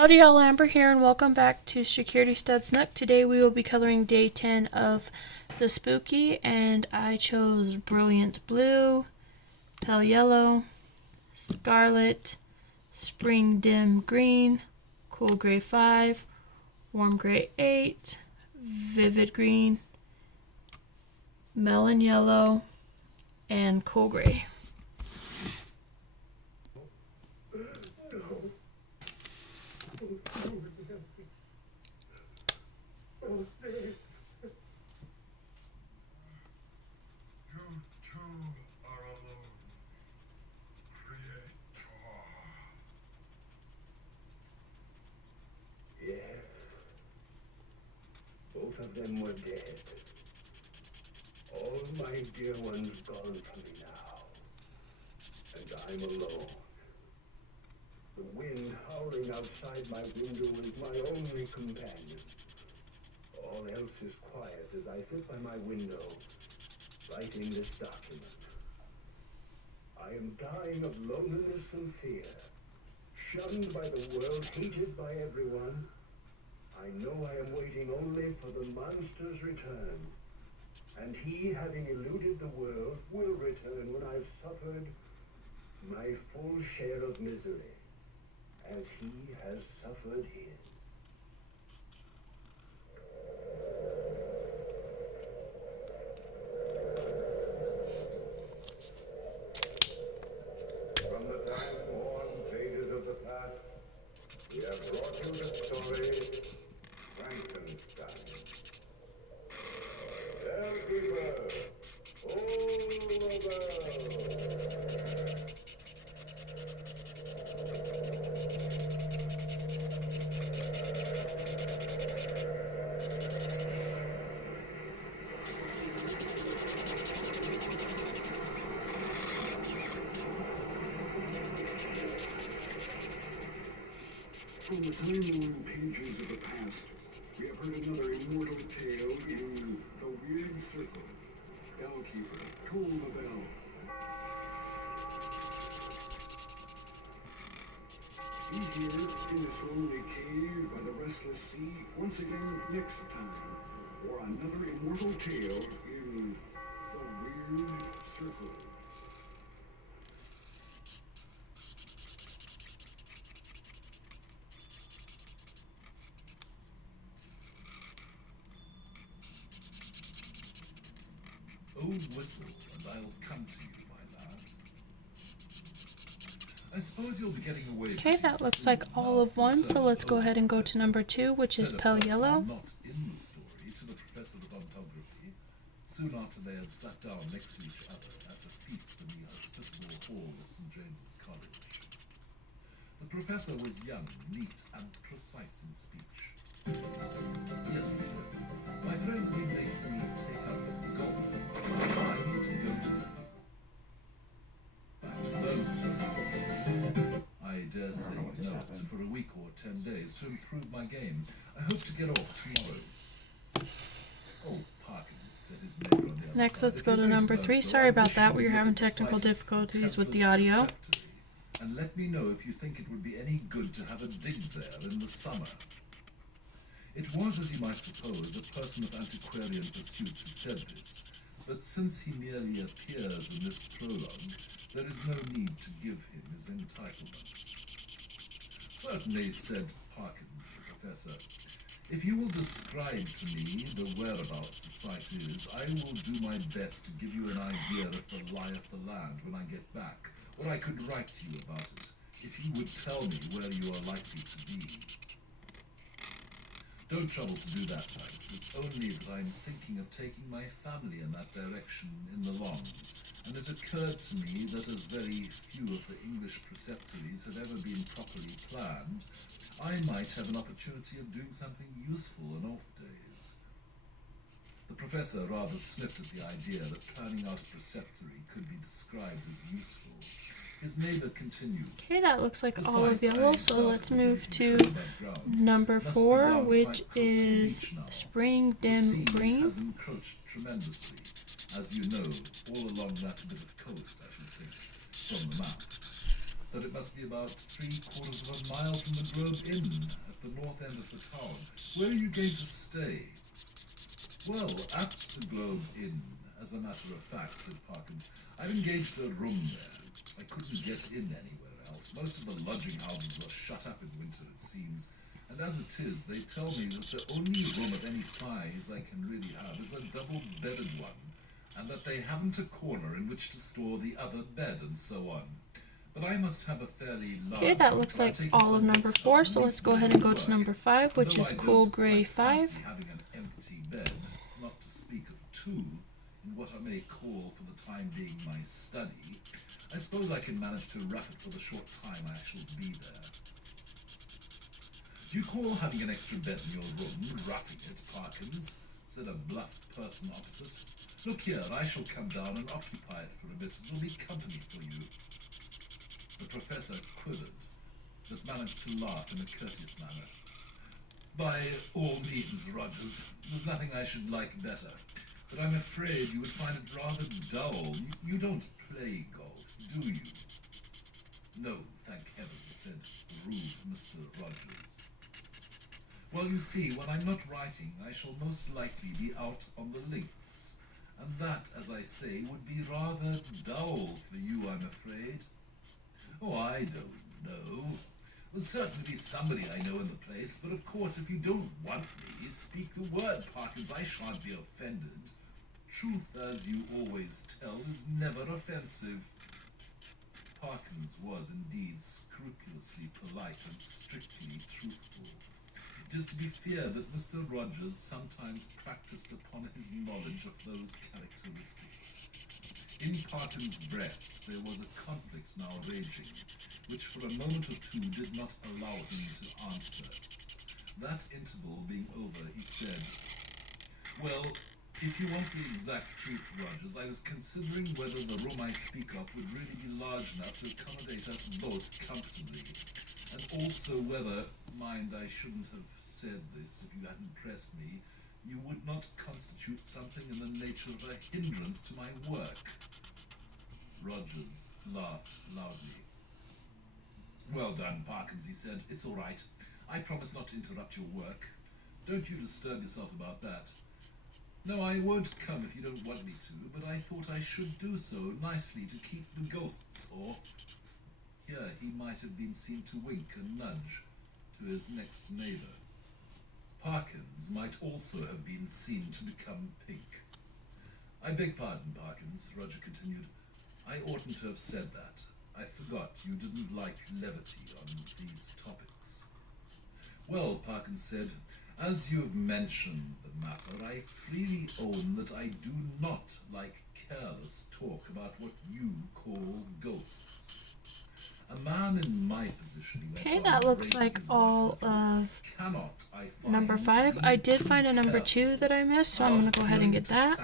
Howdy y'all, Amber here and welcome back to Security Studs Nook. Today we will be coloring day 10 of the Spooky, and I chose Brilliant Blue, Pale Yellow, Scarlet, Spring Dim Green, Cool Gray 5, Warm Gray 8, Vivid Green, Melon Yellow, and Cool Gray. Both of them were dead. All my dear ones gone from me now. And I'm alone. The wind howling outside my window is my only companion. All else is quiet as I sit by my window, writing this document. I am dying of loneliness and fear. Shunned by the world, hated by everyone. I know I am waiting only for the monster's return. And he, having eluded the world, will return when I've suffered my full share of misery, as he has suffered his. From the time-worn pages of the past, we have brought you the story Frankenstein. Bellkeeper, hold the bell. From the time-worn pages of the past, we have heard another immortal tale in the weird circle. Bellkeeper, toll the bell. Be here in this lonely cave by the restless sea once again next time for another immortal tale in the weird circle. Oh, whistle, and I'll come to you, my lad. I suppose you'll be getting away. Okay, that looks like all of one, so let's go ahead and go to number 2, which is Pale Yellow. Not in the story to the professor of ontography, soon after they had sat down next to each other at a feast in the hospitable hall of St. James's College. The professor was young, neat, and precise in speech. Yes, he said, my friends have been making me take up golf, so I need to go to back to Burnstone. I dare say you know it, for a week or 10 days to improve my game. I hope to get off tomorrow. Oh, Parkins said his neighbor on the other Next, side. let's If go you're to going number 3. Burnstone, Sorry I about wish that. you We were would having look at the technical site of difficulties with the Templar's audio. Preceptory, and let me know if you think it would be any good to have a dig there in the summer. It was, as you might suppose, a person of antiquarian pursuits who said this, but since he merely appears in this prologue, there is no need to give him his entitlements. Certainly, said Parkins, the professor. If you will describe to me the whereabouts the site is, I will do my best to give you an idea of the lie of the land when I get back, or I could write to you about it, if you would tell me where you are likely to be. Don't trouble to do that, thanks. It's only that I'm thinking of taking my family in that direction in the long, and it occurred to me that as very few of the English preceptories have ever been properly planned, I might have an opportunity of doing something useful on off days. The professor rather sniffed at the idea that planning out a preceptory could be described as useful. His neighbor continued. Okay, that looks like all of Besides, yellow, I so doubt let's if there's move anything to shown above ground. number Must be 4, down which quite close to the is beach now. Spring The Dim sea Green. has encroached tremendously, as you know, all along that bit of coast, I should think, from the map. that it must be about 3/4 of a mile from the Globe Inn at the north end of the town. Where are you going to stay? Well, at the Globe Inn, as a matter of fact, said Parkins. I've engaged a room there. I couldn't get in anywhere else. Most of the lodging houses are shut up in winter, it seems. And as it is, they tell me that the only room of any size I can really have is a double-bedded one, and that they haven't a corner in which to store the other bed, and so on. But I must have a fairly large... Okay, that looks like all of number 4, so let's go ahead and go to number 5, which is Cool Gray 5. Having an empty bed, not to speak of 2, in what I may call for the time being my study, I suppose I can manage to rough it for the short time I shall be there. Do you call having an extra bed in your room roughing it, Parkins? Said a bluff person opposite. Look here, I shall come down and occupy it for a bit. It'll be company for you. The professor quivered, but managed to laugh in a courteous manner. By all means, Rogers. There's nothing I should like better. But I'm afraid you would find it rather dull. You don't play golf, do you? No, thank heaven, said rude Mr. Rogers. Well, you see, when I'm not writing, I shall most likely be out on the links. And that, as I say, would be rather dull for you, I'm afraid. Oh, I don't know. There'll certainly be somebody I know in the place, but of course, if you don't want me, speak the word, Parkins. I shan't be offended. Truth, as you always tell, is never offensive. Parkins was indeed scrupulously polite and strictly truthful. It is to be feared that Mr. Rogers sometimes practiced upon his knowledge of those characteristics. In Parkins' breast there was a conflict now raging, which for a moment or two did not allow him to answer. That interval being over, he said, Well, if you want the exact truth, Rogers, I was considering whether the room I speak of would really be large enough to accommodate us both comfortably, and also whether, mind, I shouldn't have said this if you hadn't pressed me, you would not constitute something in the nature of a hindrance to my work. Rogers laughed loudly. Well done, Parkins, he said. It's all right. I promise not to interrupt your work. Don't you disturb yourself about that. No, I won't come if you don't want me to, but I thought I should do so nicely to keep the ghosts off. Here he might have been seen to wink and nudge to his next neighbour. Parkins might also have been seen to become pink. I beg pardon, Parkins, Roger continued. I oughtn't to have said that. I forgot you didn't like levity on these topics. Well, Parkins said, as you've mentioned the matter, I freely own that I do not like careless talk about what you call ghosts. A man in my position... Okay, that looks like all of number 5. I did find a number 2 that I missed, so I'm going to go ahead and get that.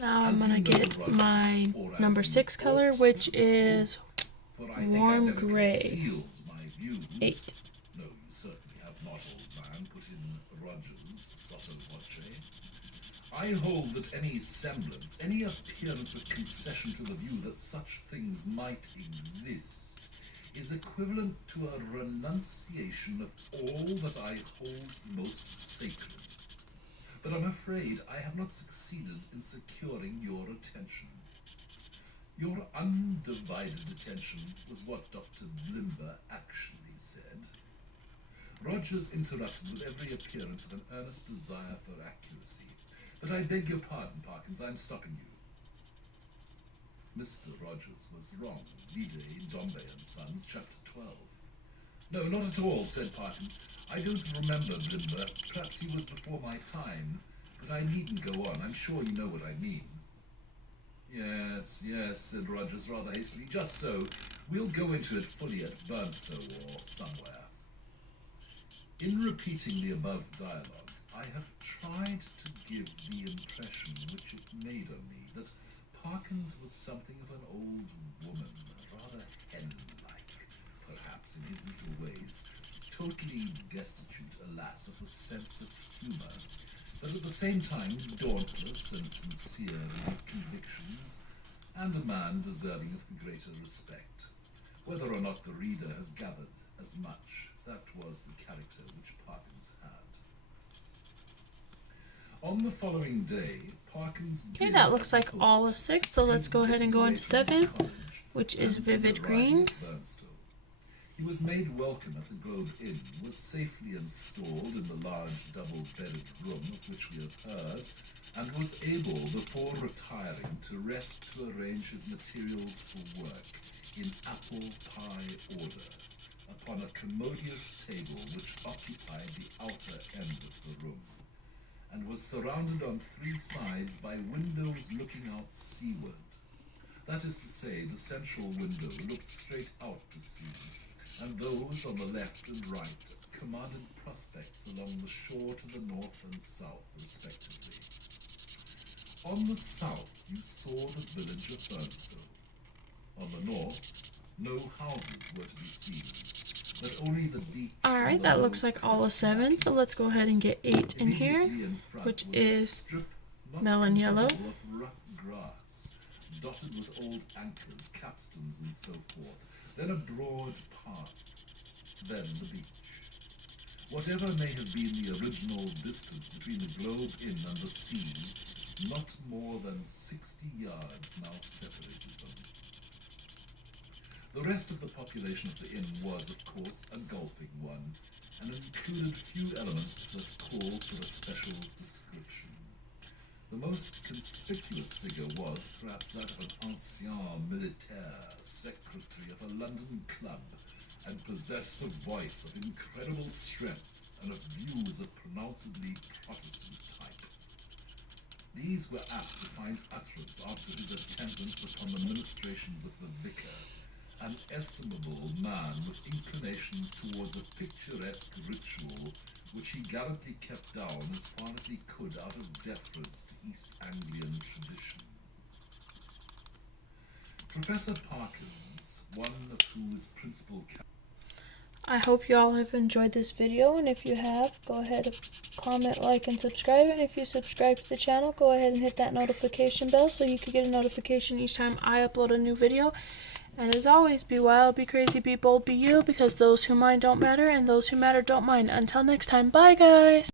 Now I'm going to get my number 6 color, which is warm gray. 8. No, you certainly have not, old man, put in Rogers sotto voce. I hold that any semblance, any appearance of concession to the view that such things might exist, is equivalent to a renunciation of all that I hold most sacred. But I'm afraid I have not succeeded in securing your attention. Your undivided attention was what Dr. Blimber actually said. Rogers interrupted with every appearance of an earnest desire for accuracy. But I beg your pardon, Parkins, I'm stopping you. Mr. Rogers was wrong. Vide Dombey and Sons, chapter 12. No, not at all, said Parkins. I don't remember Blimber. Perhaps he was before my time. But I needn't go on. I'm sure you know what I mean. Yes, said Rogers rather hastily. Just so. We'll go into it fully at Burnstow or somewhere. In repeating the above dialogue, I have tried to give the impression which it made on me that Parkins was something of an old woman, rather hen-like, perhaps in his little ways, totally destitute, alas, of a sense of humour, but at the same time dauntless and sincere in his convictions, and a man deserving of the greater respect. Whether or not the reader has gathered as much, that was the character which Parkins had. On the following day, Parkins Okay, that looks like all of 6, so let's go ahead and go into 7, which is Vivid Green. He was made welcome at the Globe Inn, was safely installed in the large double-bedded room of which we have heard, and was able, before retiring, to rest to arrange his materials for work in apple pie order upon a commodious table which occupied the outer end of the room, and was surrounded on 3 sides by windows looking out seaward. That is to say, the central window looked straight out to sea, and those on the left and right commanded prospects along the shore to the north and south, respectively. On the south you saw the village of Burnstow. On the north, no houses were to be seen, but only the beach. Alright, that looks like all of 7, so let's go ahead and get 8 in here, which is Melon Yellow. Of rough grass, dotted with old anchors, capstans, and so forth. Then a broad path, then the beach. Whatever may have been the original distance between the Globe Inn and the sea, not more than 60 yards now separated them. The rest of the population of the inn was, of course, a golfing one, and included few elements that call for a special description. The most conspicuous figure was perhaps that of an ancien militaire, secretary of a London club, and possessed a voice of incredible strength and of views of pronouncedly Protestant type. These were apt to find utterance after his attendance upon the ministrations of the vicar, an estimable man with inclinations towards a picturesque ritual which he gallantly kept down as far as he could out of deference to East Anglian tradition. Professor Parkins, one of whose principal I hope you all have enjoyed this video, and if you have, go ahead and comment, like, and subscribe. And if you subscribe to the channel, go ahead and hit that notification bell so you can get a notification each time I upload a new video. And as always, be wild, be crazy, be bold, be you, because those who mind don't matter, and those who matter don't mind. Until next time, bye guys!